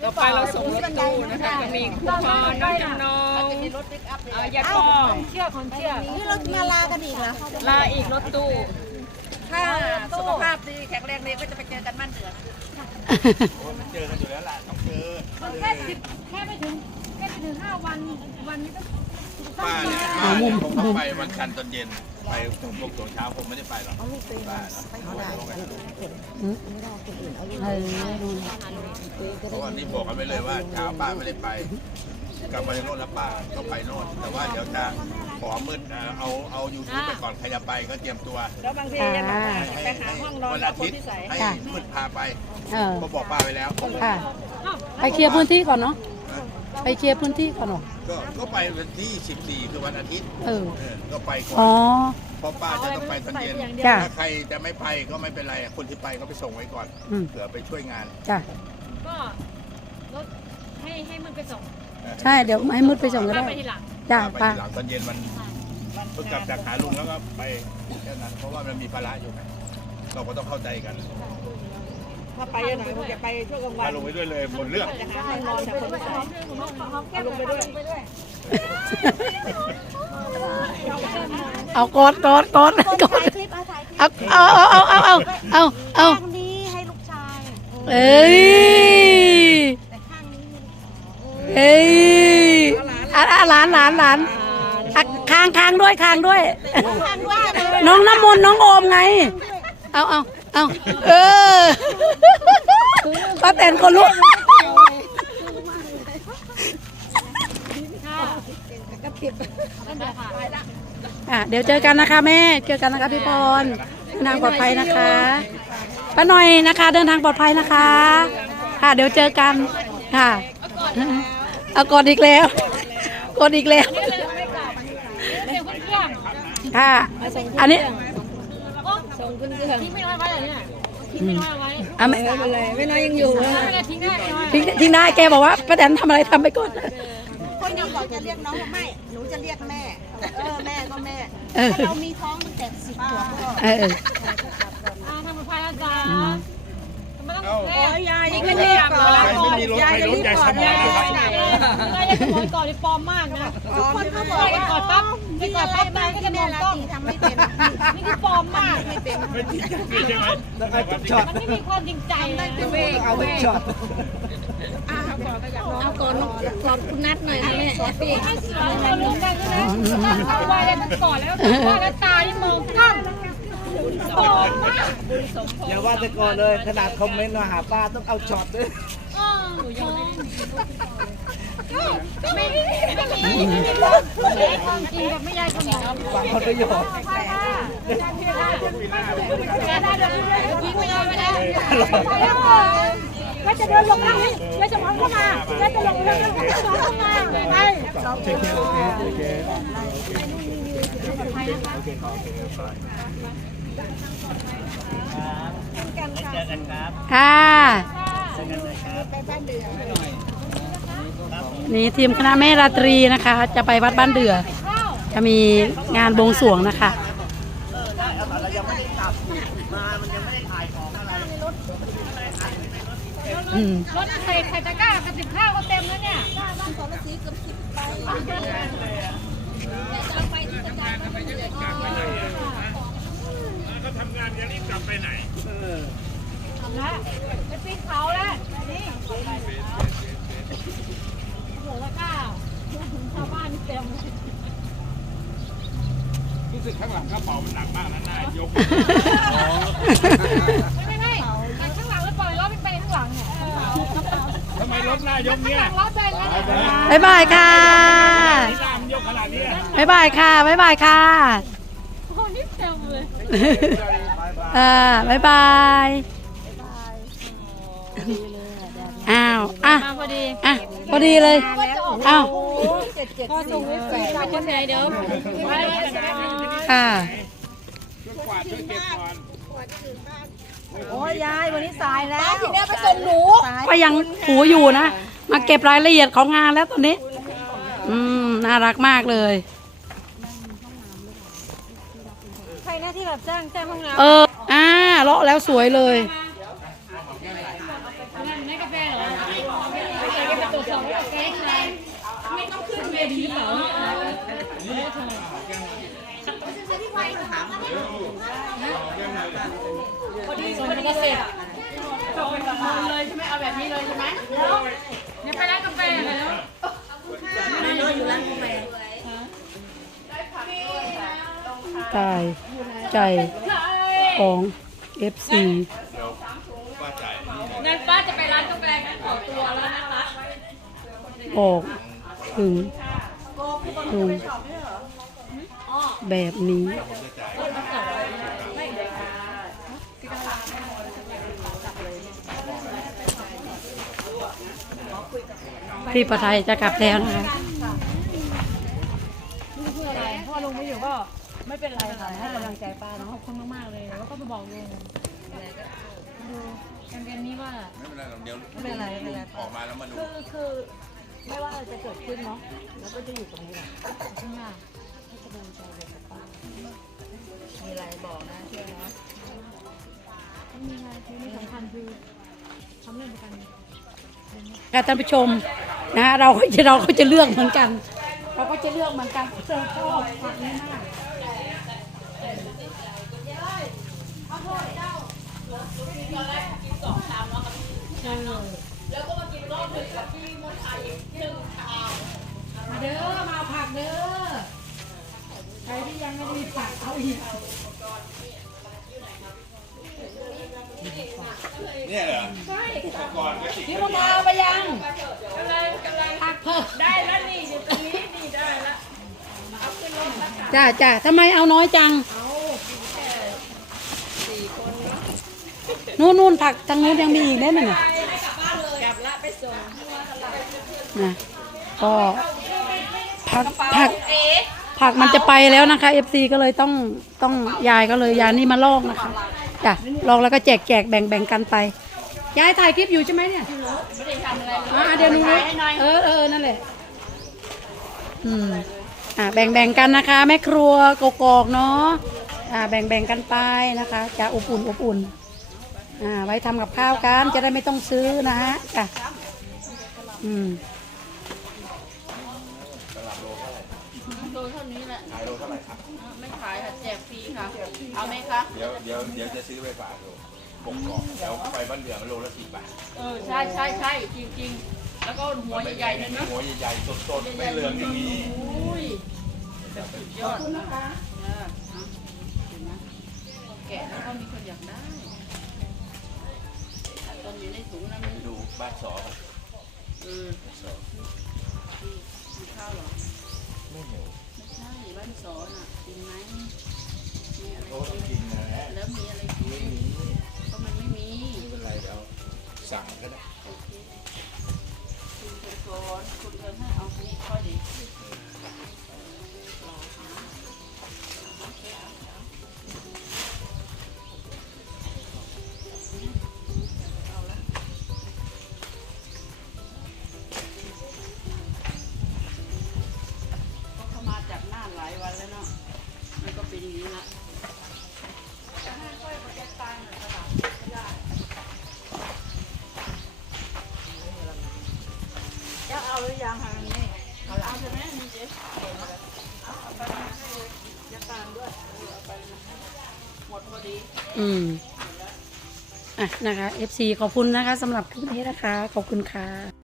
ต่อไปเราส่งรถตู้นะคะจะมีครูพรน้องจำนงยาป้องเชื่อคนเชื่อนี่เรามาลากันอีกเหรอลาอีกรถตู้ถ้าสุขภาพดีแข็งแรงดีก็จะไปเจอกันบ้านเดือมันเจอกันอยู่แล้วล่ะต้องเจอแค่ไปถึง5 วันนี้ก็ป้าเนี่ยผมไปวันจันทร์ตอนเย็นไปพวกตัวเช้าผมไม่ได้ไปหรอกป้าเพราะว่านี่บอกกันไปเลยว่าเช้าป้าไม่ได้ไปกลับมาในโน่นแล้วป้าก็ไปโน่นแต่ว่าเดี๋ยวจะขอมืดเอาYouTubeไปก่อนใครจะไปก็เตรียมตัวแล้วบางทีจะไปหาห้องนอนวันอาทิตย์ให้มืดพาไปก็บอกป้าไปแล้วไปเคลียร์พื้นที่ก่อนเนาะไปเคลียร์พื้นที่ก่อนเนาะก็ไปวันที่14คือวันอาทิตย์ก็ไปก่อนเพราะป้าจะต้องไปตอนเย็นถ้าใครจะไม่ไปก็ไม่เป็นไรคนที่ไปก็ไปส่งไว้ก่อนเผื่อไปช่วยงานจ้ะก็รถให้มันไปส่งใช่เดี๋ยวให้มืดไปส่งก็ได้จ้ะไปหลังตอนเย็นมันเพิ่งกลับจากหาลุงแล้วก็ไปแค่นั้นเพราะว่ามันมีภาระอยู่ไงเราก็ต้องเข้าใจกันถ้าไปหน่อยผมจะไปช่วงกลางวันลงไปด้วยเลยหมดเรื่องนอนแต่คนไม่ใส่ลงไปด้วยเอากดเอานี้ให้ลูกชายเอ้ยหลานค้างด้วยน้องน้ำมนต์น้องโอมไงเอาป้าแตนคนลุกเดี๋ยวเจอกันนะคะแม่เจอกันนะคะพี่พรเดินทางปลอดภัยนะคะป้าหน่อยนะคะเดินทางปลอดภัยนะคะค่ะเดี๋ยวเจอกันค่ะเอากดอีกแล้วค่ะอันนี้ส่งขึ้นเครื่องทิ้งไม่น้อยไว้เลยเนี่ยทิ้งไม่น้อยไว้ไม่น้อยยังอยู่ทิ้งได้ทิ้งได้แกบอกว่าป้าแตนทำอะไรทำไปก่อนคนยังบอกจะเรียกน้องว่าไม่หนูจะเรียกแม่แม่ก็แม่เรามีท้องตั้งแต่10 ขวบทำกับพายอาจารย์ไม่ต้องยายนี่ก็รีบก่อนยายจะรีบก่อนยายจะขอก่อนที่ปลอมมากนะทุกคนเขาบอกว่าก่อนปั๊บมาก็จะมองกล้องทำไม่เป็นนี่คือปลอมมากไม่เป็นใช่ไหมมันไม่มีความจริงใจเอาไปช็อตเอาก่อนคุณนัดหน่อยนะแม่ปีเรารู้กันใช่ไหมเอาไว้เลยมันก่อนแล้วว่าตาที่มองกล้องอย่าว่าแต่ก่อนเลยขนาดคอมเมนต์มาหาป้าต้องเอาช็อตด้วยไม่มีความจริงกับไม่ยายคนไหนฟังคนประโยชน์ยิงไม่ได้ไม่ได้ก็จะเดินลงล่างแล้วจะมองเข้ามาแล้วจะลงเรื่องเข้ามาไปค่ะนี่ทีมคณะแม่ราตรีนะคะจะไปวัดบ้านเดือจะมีงานบวงสรวงนะคะรถใส่ตะกร้ากับ10 ข้าวก็เต็มแล้วเนี่ยก็ทำงานยังรีบกลับไปไหนนะไปปีนเขาแล้วนี่โอ้โหละก้าชาวบ้านนี่เต็มรู้สึกข้างหลังกระเป๋ามันหนักมากนะนายยกไม่ข้างหลังแล้วปล่อยล้อไปข้างหลังเนี่ยทำไมรถนายกเนี่ยบ๊ายบายค่ะบ๊ายบายค่ะโอ้นี่เต็มเลยบ๊ายบายอ้าวพอดีเลยอ้าวพอส่งไปคนไหนเดี๋ยวค่ะโอ้ยยายวันนี้สายแล้วทีนี้ไปส่งหนูก็ยังถูอยู่นะมาเก็บรายละเอียดของงานแล้วตอนนี้น่ารักมากเลยใครหน้าที่รับแจ้งห้องน้ำเลาะแล้วสวยเลยในกาแฟเหรอไม่ต้องขึ้นเวทีเหรอพอดีเสร็จจบเลยใช่ไหมเอาแบบนี้เลยใช่ไหมเนี่ยไปร้านกาแฟเลยแล้วอยู่ร้านกาแฟตายใจของ FC งั้นป้าจะไปร้านกาแฟงั้นขอตัวแล้วนะคะออกถึงแบบนี้พี่ประไทยจะกลับแล้วนะคะเพื่ออะไรเพราะว่าลุงไม่อยู่ก็ไม่เป็นไรค่ะให้กำลังใจป้าเนาะขอบคุณมากๆเลยแล้วก็ไปบอกลุงดูแคมเปญนี้ว่าไม่เป็นไรหรอกเดี๋ยวไม่เป็นไรไม่เป็นไรออกมาแล้วมาดูคือไม่ว่าอะไรจะเกิดขึ้นเนาะแล้วก็จะอยู่ตรงนี้แหละข้างหน้าให้กำลังใจเลยกับป้ามีอะไรบอกนะเชื่อนะไม่มีอะไรที่สำคัญคือทำเรื่องประกันค่ะท่านผู้ชมนะฮะเราก็จะเลือกเหมือนกัน เราก็จะเลือกเหมือนกันเจอชอบฝั่งนี้มากมาเด้อมาผักเด้อใครที่ยังไม่ได้มีผักเอาอีกเนี่ยเหรออุปกรณ์กระติกพี่มะนาวไปยังกำลังผักเพิ่มได้แล้วนี่อยู่ตรงนี้นี่ได้แล้วจ้าทำไมเอาน้อยจังนู่นผักทางนู้นยังมีอีกได้ไหมเนี่ยกลับละไปส่งนะก็ผักมันจะไปแล้วนะคะ FC ก็เลยต้องยายก็เลยยายนี่มาลอกนะคะจ้ะลอกแล้วก็แจกแบ่งกันไปยายถ่ายคลิปอยู่ใช่ไหมเนี่ยไม่ได้ทำอะไรเลยเดี๋ยวหนูเออนั่นแหละแบ่งกันนะคะแม่ครัวกอกๆเนาะแบ่งกันไปนะคะจะอบอุ่นไว้ทำกับข้าวกันจะได้ไม่ต้องซื้อนะฮะจ้ะโลเท่านี้แหละขายโลเท่าไหร่ครับไม่ขายค่ะแจกฟรีค่ะ เอาไหมคะเดี๋ยวจะซื้อไปฝากดูปกกรอบแล้วไปบ้านเหลืองโลละ10 บาทใช่จริงๆแล้วก็หัวใหญ่ๆเลยนะหัวใหญ่ๆสดๆไม่เหลืองอย่างนี้อุ้ยแบบสุดยอดนะคะแกะแล้วก็มีคนอยากได้ตอนอยู่ในถุงนั้นไปดูบ้านสอมีข้าวหรอไม่เหนียวไม่ใช่บ้านสอนอ่ะกินไหมมีอะไรโอ้ต้องกินนะแล้วมีอะไรกินก็มันไม่มีไม่เป็นไรเดี๋ยวสั่งก็ได้คุณเกินก่อนคุณเกินให้เอานี่ค่อยดีเขามาจากน่านหลายวันแล้วเนาะมันก็เป็นอย่างนี้ละจะเอาหรือยังคะนี่เอาใช่ไหมนี่เจ๊เอาไปจะตามด้วยเอาไปหมดพอดีนะคะ FC ขอบคุณนะคะสำหรับคลิปนี้นะคะขอบคุณค่ะ